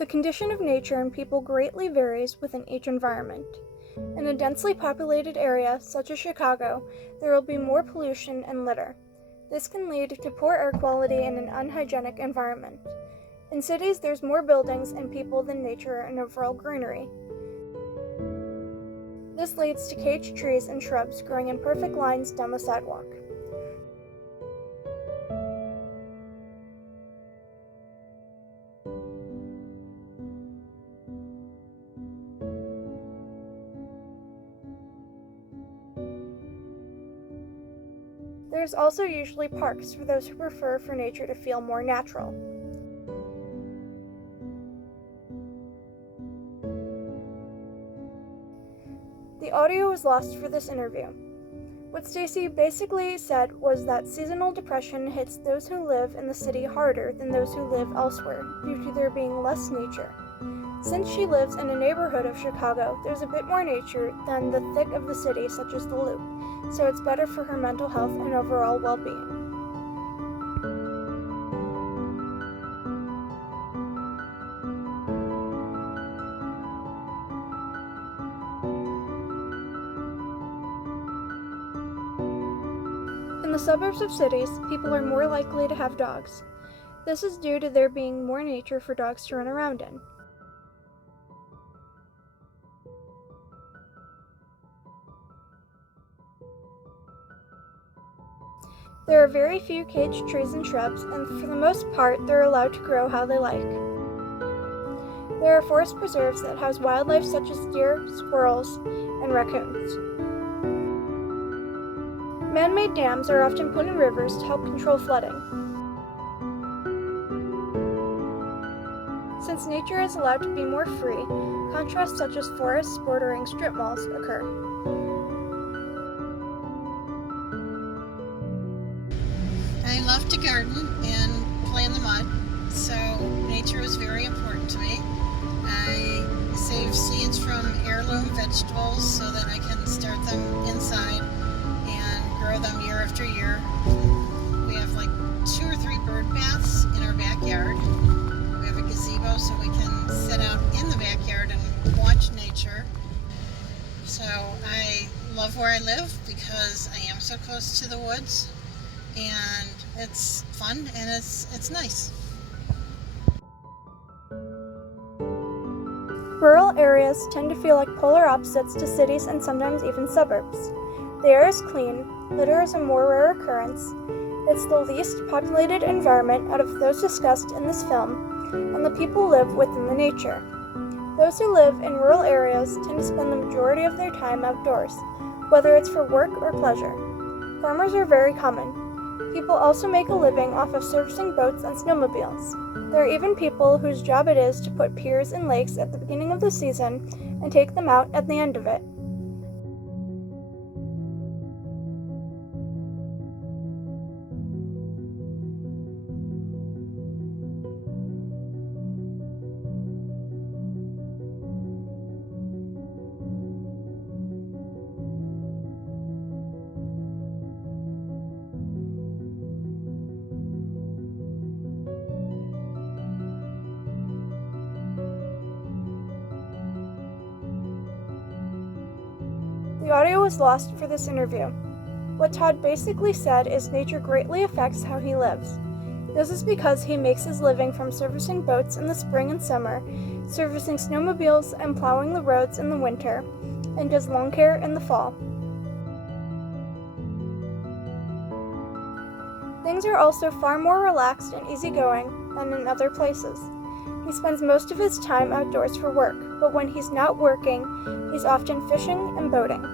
The condition of nature and people greatly varies within each environment. In a densely populated area, such as Chicago, there will be more pollution and litter. This can lead to poor air quality and an unhygienic environment. In cities, there's more buildings and people than nature and overall greenery. This leads to caged trees and shrubs growing in perfect lines down the sidewalk. There's also usually parks for those who prefer for nature to feel more natural. The audio was lost for this interview. What Stacy basically said was that seasonal depression hits those who live in the city harder than those who live elsewhere due to there being less nature. Since she lives in a neighborhood of Chicago, there's a bit more nature than the thick of the city such as the Loop, so it's better for her mental health and overall well-being. In the suburbs of cities, people are more likely to have dogs. This is due to there being more nature for dogs to run around in. There are very few caged trees and shrubs, and for the most part, they're allowed to grow how they like. There are forest preserves that house wildlife such as deer, squirrels, and raccoons. Man-made dams are often put in rivers to help control flooding. Since nature is allowed to be more free, contrasts such as forests bordering strip malls occur. I love to garden and play in the mud, so nature was very important to me. I save seeds from heirloom vegetables so that I can start them inside and grow them year after year. We have like 2 or 3 bird baths in our backyard. We have a gazebo so we can sit out in the backyard and watch nature. So I love where I live because I am so close to the woods, and it's fun and it's nice. Rural areas tend to feel like polar opposites to cities and sometimes even suburbs. The air is clean, litter is a more rare occurrence, it's the least populated environment out of those discussed in this film, and the people live within the nature. Those who live in rural areas tend to spend the majority of their time outdoors, whether it's for work or pleasure. Farmers are very common. People also make a living off of servicing boats and snowmobiles. There are even people whose job it is to put piers in lakes at the beginning of the season and take them out at the end of it. The audio was lost for this interview. What Todd basically said is nature greatly affects how he lives. This is because he makes his living from servicing boats in the spring and summer, servicing snowmobiles and plowing the roads in the winter, and does lawn care in the fall. Things are also far more relaxed and easygoing than in other places. He spends most of his time outdoors for work, but when he's not working, he's often fishing and boating.